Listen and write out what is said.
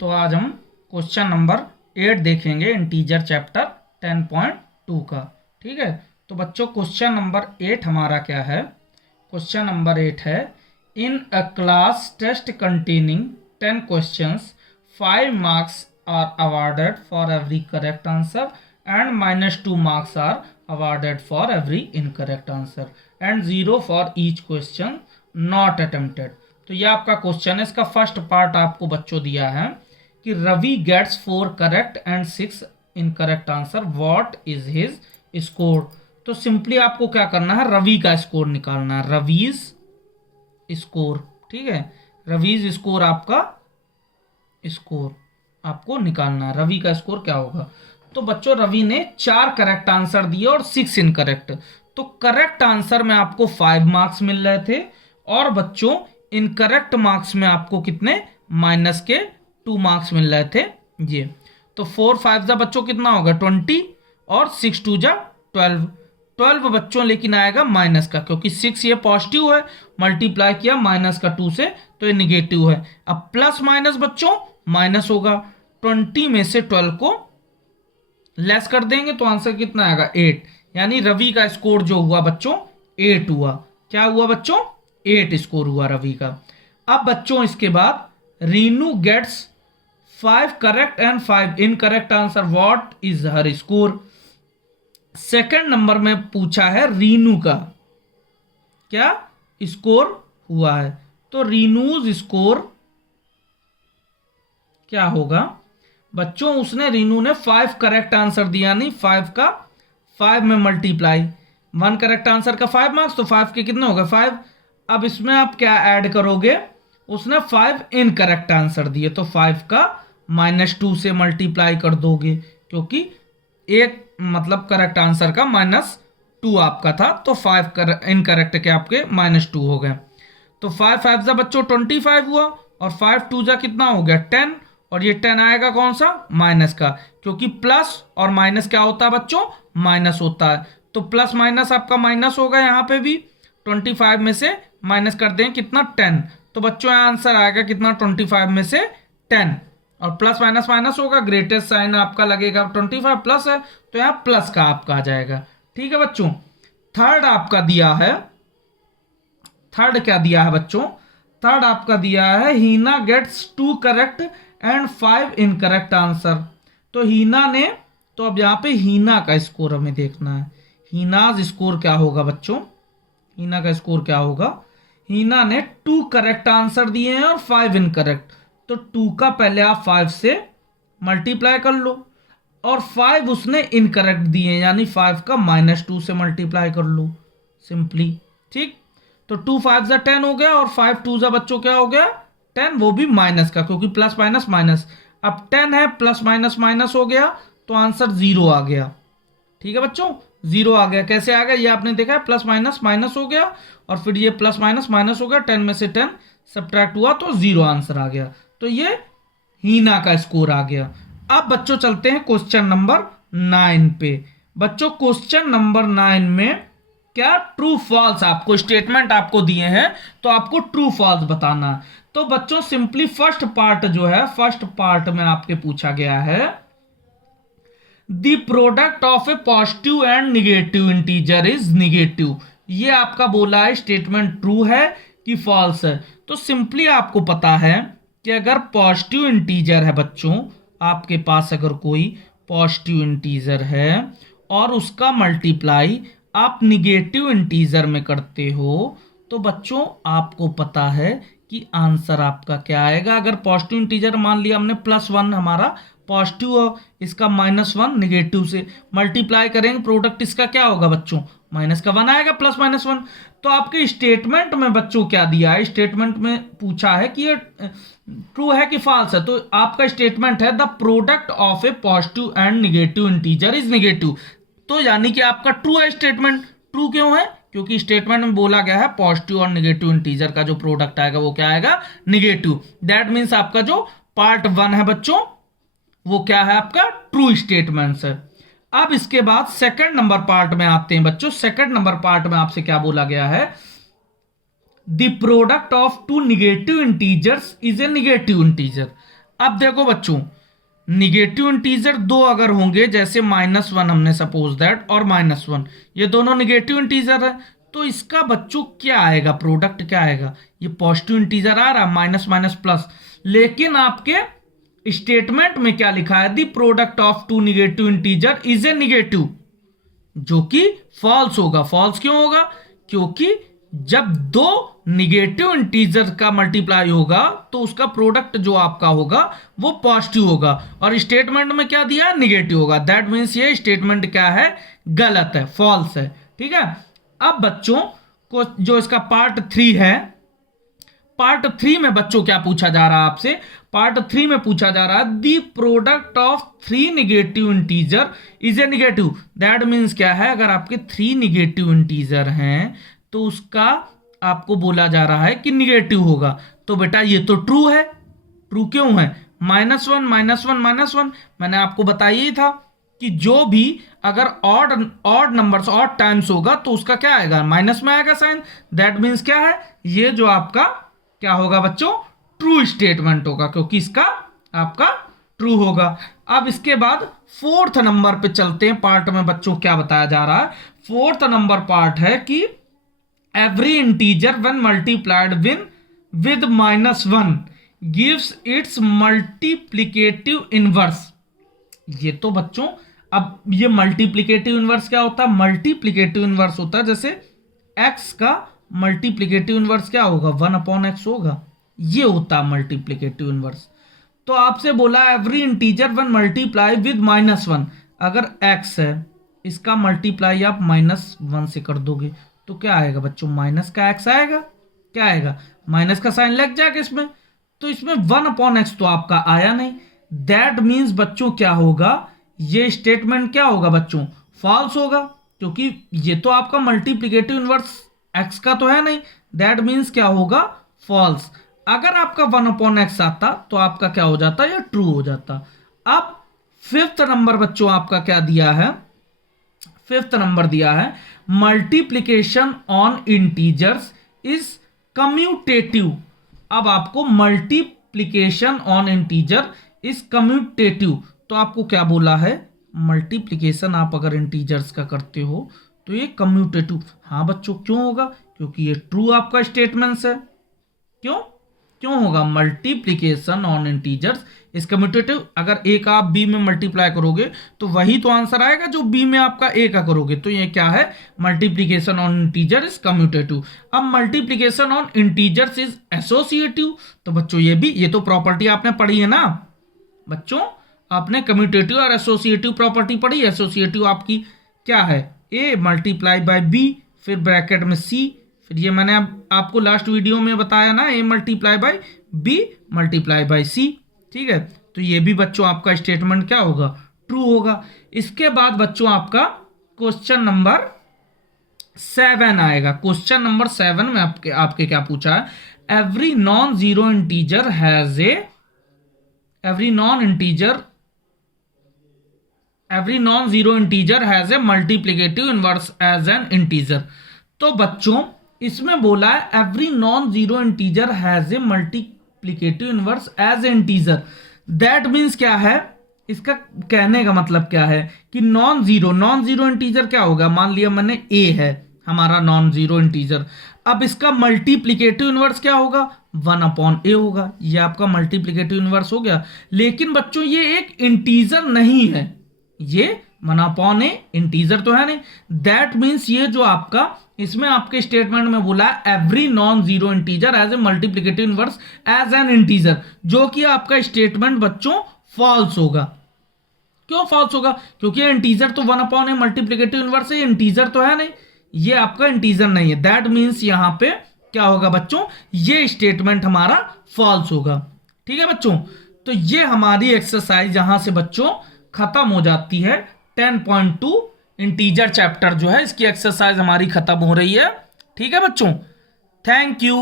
तो आज हम क्वेश्चन नंबर 8 देखेंगे इंटीजर चैप्टर 10.2 का। ठीक है, तो बच्चों क्वेश्चन नंबर 8 हमारा क्या है? क्वेश्चन नंबर 8 है, in a class test containing 10 questions 5 marks are awarded for every correct answer and -2 marks are awarded for every incorrect answer and 0 for each question not attempted. तो ये आपका question है। इसका first part आपको बच्चों दिया है कि Ravi gets 4 correct and 6 incorrect answer, what is his score. तो सिंपली आपको क्या करना है, रवि का स्कोर निकालना है, रवीज स्कोर। ठीक है, रवीज स्कोर आपका स्कोर आपको निकालना है, रवि का स्कोर क्या होगा। तो बच्चों रवि ने 4 करेक्ट आंसर दिए और 6 इनकरेक्ट। तो करेक्ट आंसर में आपको 5 मार्क्स मिल रहे थे और बच्चों इनकरेक्ट मार्क्स में आपको कितने माइनस के 2 मार्क्स मिल रहे थे ये। तो 4 5 जा बच्चों कितना होगा 20 और 6 2 जा 12 बच्चों, लेकिन आएगा माइनस का, क्योंकि 6 ये पॉजिटिव है, मल्टीप्लाई किया माइनस का 2 से तो ये निगेटिव है। अब प्लस माइनस बच्चों माइनस होगा, 20 में से 12 को लेस कर देंगे तो आंसर कितना आएगा 8। यानी रवि का स्कोर जो हुआ बच्चों 8 हुआ। क्या हुआ बच्चों 8 स्कोर हुआ रवि का। अब बच्चों इसके बाद Rinu gets 5 correct and 5 incorrect answer, what is her score. Second number में पूछा है रीनू का क्या स्कोर हुआ है। तो रीनूज स्कोर क्या होगा बच्चों, उसने रीनू ने 5 करेक्ट आंसर दिया, नहीं 5 का 5 में मल्टीप्लाई, 1 करेक्ट आंसर का 5 मार्क्स, तो 5 के कितने हो गए 5। अब इसमें आप क्या ऐड करोगे, उसने 5 इनकरेक्ट आंसर दिए तो 5 का -2 से मल्टीप्लाई कर दोगे, क्योंकि एक मतलब करेक्ट आंसर का -2 आपका था, तो 5 इनकरेक्ट के आपके -2 हो गए। तो 5 5 जा बच्चों 25 हुआ और 5 2 जा कितना हो गया 10, और ये 10 आएगा कौन सा माइनस का, क्योंकि प्लस और माइनस क्या होता है बच्चों माइनस होता है। तो प्लस माइनस आपका माइनस होगा, यहाँ पे भी 25 में से माइनस कर दें कितना 10, तो बच्चों यहाँ आंसर आएगा कितना 25 में से 10, और प्लस माइनस माइनस होगा, ग्रेटेस्ट साइन आपका लगेगा, 25 प्लस है तो यहाँ प्लस का आपका आ जाएगा। ठीक है बच्चों, थर्ड आपका दिया है, थर्ड क्या दिया है बच्चों, थर्ड आपका दिया है Heena gets 2 correct and 5 incorrect answer. तो हीना ने, तो अब यहाँ पे हीना का स्कोर हमें देखना है, हीनाज स्कोर क्या होगा बच्चों, हीना का स्कोर क्या होगा। हीना ने 2 करेक्ट आंसर दिए हैं और 5 इनकरेक्ट, तो 2 का पहले आप 5 से मल्टीप्लाई कर लो और 5 उसने इनकरेक्ट दिए हैं, यानी 5 का -2 से मल्टीप्लाई कर लो सिंपली। ठीक, तो 2 5 जा 10 हो गया और 5 2 जा बच्चों क्या हो गया 10, वो भी माइनस का, क्योंकि प्लस माइनस माइनस। अब 10 है, प्लस माइनस माइनस हो गया तो आंसर 0 आ गया। ठीक है बच्चों, 0 आ गया। कैसे आ गया ये आपने देखा है, प्लस माइनस माइनस हो गया और फिर ये प्लस माइनस माइनस हो गया, 10 में से 10 सब्ट्रैक्ट हुआ तो 0 आंसर आ गया। तो ये हीना का स्कोर आ गया। अब बच्चों चलते हैं क्वेश्चन नंबर 9 पे। बच्चों क्वेश्चन नंबर 9 में क्या ट्रू फॉल्स आपको स्टेटमेंट आपको दिए हैं, तो आपको ट्रू फॉल्स बताना है। तो बच्चों सिंपली फर्स्ट पार्ट जो है, फर्स्ट पार्ट में आपके पूछा गया है the product of A positive and negative integer is negative. ये आपका बोला है स्टेटमेंट ट्रू है कि फॉल्स है। तो सिंपली आपको पता है कि अगर पॉजिटिव इंटीजर है बच्चों, आपके पास अगर कोई पॉजिटिव इंटीजर है और उसका मल्टीप्लाई आप निगेटिव इंटीजर में करते हो, तो बच्चों आपको पता है कि आंसर आपका क्या आएगा। अगर पॉजिटिव इंटीजर मान लिया हमने +1 हमारा पॉजिटिव हो, इसका -1 निगेटिव से मल्टीप्लाई करेंगे, प्रोडक्ट इसका क्या होगा बच्चों माइनस का 1 आएगा, प्लस -1। तो आपके स्टेटमेंट में बच्चों क्या दिया है, स्टेटमेंट में पूछा है कि ये ट्रू है कि फॉल्स है। तो आपका स्टेटमेंट है the product of A positive and negative integer is negative. तो यानी कि आपका ट्रू है स्टेटमेंट। ट्रू क्यों है, क्योंकि स्टेटमेंट में बोला गया है पॉजिटिव और निगेटिव इंटीजर का जो प्रोडक्ट आएगा वो क्या आएगा निगेटिव। दैट मीन्स आपका जो पार्ट 1 है बच्चों वो क्या है आपका ट्रू स्टेटमेंट्स है। अब इसके बाद सेकंड नंबर पार्ट में आते हैं बच्चों। सेकंड नंबर पार्ट में आपसे क्या बोला गया है, the product of 2 negative integers is a negative integer. अब देखो बच्चों, निगेटिव इंटीजर दो अगर होंगे, जैसे -1 हमने सपोज दैट और -1, ये दोनों निगेटिव इंटीजर है, तो इसका बच्चों क्या आएगा, प्रोडक्ट क्या आएगा, ये पॉजिटिव इंटीजर आ रहा, माइनस माइनस प्लस, लेकिन आपके स्टेटमेंट में क्या लिखा है, the product of two negative integer is a negative, जो कि फॉल्स होगा। फॉल्स क्यों होगा, क्योंकि जब दो निगेटिव इंटीजर का मल्टीप्लाई होगा तो उसका प्रोडक्ट जो आपका होगा वो पॉजिटिव होगा, और स्टेटमेंट में क्या दिया, निगेटिव होगा। दैट मीन्स ये स्टेटमेंट क्या है, गलत है, फॉल्स है। ठीक है, अब बच्चों को जो इसका पार्ट 3 है, पार्ट 3 में बच्चों क्या पूछा जा रहा है आपसे, पार्ट 3 में पूछा जा रहा है the product of 3 negative integer is a negative. That means क्या है, अगर आपके 3 निगेटिव इंटीजर हैं तो उसका आपको बोला जा रहा है कि निगेटिव होगा। तो बेटा ये तो ट्रू है। ट्रू क्यों है, -1 -1 -1, मैंने आपको बताया ही था कि जो भी अगर ऑड नंबर्स ऑड टाइम्स होगा तो उसका क्या आएगा, माइनस में आएगा साइन। दैट मीन्स क्या है, ये जो आपका क्या होगा बच्चों, ट्रू स्टेटमेंट होगा, क्योंकि इसका आपका ट्रू होगा। अब इसके बाद 4th नंबर पे चलते हैं, पार्ट में बच्चों क्या बताया जा रहा है। 4th नंबर पार्ट है कि every integer when multiplied with -1 gives it's multiplicative inverse. ये तो बच्चों, अब ये मल्टीप्लिकेटिव इनवर्स क्या होता है, मल्टीप्लिकेटिव इनवर्स होता है जैसे x का मल्टीप्लिकेटिव इनवर्स क्या होगा, 1/x होगा, ये होता है मल्टीप्लिकेटिव इनवर्स। तो आपसे बोला every integer when multiply with -1, अगर x है इसका मल्टीप्लाई आप -1 से कर दोगे तो क्या आएगा बच्चों, माइनस का x आएगा, क्या आएगा, माइनस का साइन लग जाएगा इसमें, तो इसमें 1/x तो आपका आया नहीं। दैट मीन्स बच्चों क्या होगा, ये स्टेटमेंट क्या होगा बच्चों, फॉल्स होगा, क्योंकि ये तो आपका मल्टीप्लिकेटिव इनवर्स x का तो है नहीं। दैट मीन्स क्या होगा, फॉल्स। अगर आपका 1/x आता तो आपका क्या हो जाता, ये ट्रू हो जाता। अब 5th नंबर बच्चों आपका क्या दिया है, 5th नंबर दिया है multiplication on integers is commutative. अब आपको multiplication on integer is commutative, तो आपको क्या बोला है, मल्टीप्लिकेशन आप अगर इंटीजर्स का करते हो तो ये कम्यूटेटिव। हाँ बच्चों, क्यों होगा, क्योंकि ये ट्रू आपका स्टेटमेंट है। क्यों होगा, multiplication on integers is commutative. अगर ए का आप बी में मल्टीप्लाई करोगे तो वही तो आंसर आएगा जो बी में आपका ए का करोगे, तो ये क्या है, multiplication on integer is commutative. अब multiplication on integers is associative, तो बच्चों ये तो प्रॉपर्टी आपने पढ़ी है ना बच्चों, आपने कम्यूटेटिव और एसोसिएटिव प्रॉपर्टी पढ़ी। एसोसिएटिव आपकी क्या है, ए मल्टीप्लाई बाय बी, फिर ब्रैकेट में सी, फिर ये मैंने आपको लास्ट वीडियो में बताया ना, A multiply by B multiply by C. ठीक है, तो ये भी बच्चों आपका स्टेटमेंट क्या होगा, ट्रू होगा। इसके बाद बच्चों आपका क्वेश्चन नंबर 7 आएगा। क्वेश्चन नंबर 7 में आपके क्या पूछा है, every non zero integer has a multiplicative inverse as an integer. तो बच्चों इसमें बोला है every non zero integer has a multiplicative inverse as a integer. That means क्या है, इसका कहने का मतलब क्या है कि नॉन जीरो इंटीजर क्या होगा, मान लिया मैंने ए है हमारा नॉन जीरो इंटीजर, अब इसका मल्टीप्लिकेटिव इनवर्स क्या होगा, 1/a होगा, ये आपका मल्टीप्लिकेटिव इनवर्स हो गया। लेकिन बच्चों ये एक इंटीजर नहीं है, ये 1/a इंटीजर तो है नहीं। दैट मीन्स ये जो आपका इसमें आपके स्टेटमेंट में बोला है every non zero integer as a multiplicative inverse as an integer, जो कि आपका स्टेटमेंट बच्चों फॉल्स होगा। क्यों फॉल्स होगा, क्योंकि इंटीजर तो 1/a मल्टीप्लिकेटिव इनवर्स है, इंटीजर तो है नहीं, ये आपका इंटीजर नहीं है। दैट मीन्स यहां पे क्या होगा बच्चों, ये स्टेटमेंट हमारा फॉल्स होगा। ठीक है बच्चों, तो ये हमारी एक्सरसाइज यहां से बच्चों खत्म हो जाती है। 10.2 इंटीजर चैप्टर जो है इसकी एक्सरसाइज हमारी खत्म हो रही है। ठीक है बच्चों, थैंक यू।